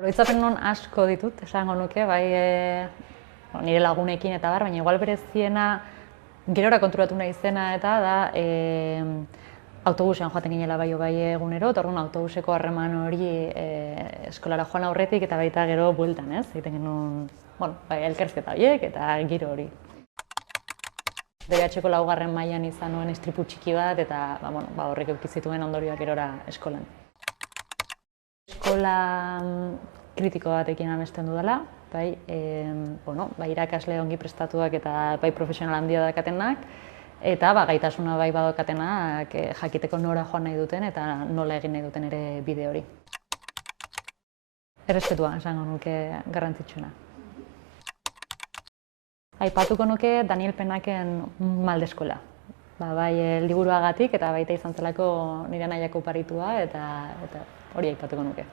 Oroitzapen non asko ditut, esango nuke, bai nire lagunekin eta bar, baina igual bereziena gerora konturatu nahi zena eta da autobusean joaten ginela bai egunero, eta orduan autobuseko harreman hori eskolara joan aurretik eta baita gero bueltan, ez? Egiten genuen, bai, elkarrizketa horiek eta giro hori. DBH-ko 4. mailan izan nuen istripu txiki bat eta horrek eduki zituen ondorioak gerora eskolan. Eskola kritiko batekin amesten dudala, bai irakasle ongi prestatuak eta bai profesional handia dakatenak, eta gaitasuna bai badokatenak jakiteko nora joan nahi duten eta nola egin nahi duten ere bide hori. Errespetua esango nuke garrantzitsuena. Aipatuko nuke Daniel Penaken Malde eskola. Bai liburuagatik eta baita izan zelako nire nahiako oparitua eta hori aipatuko nuke.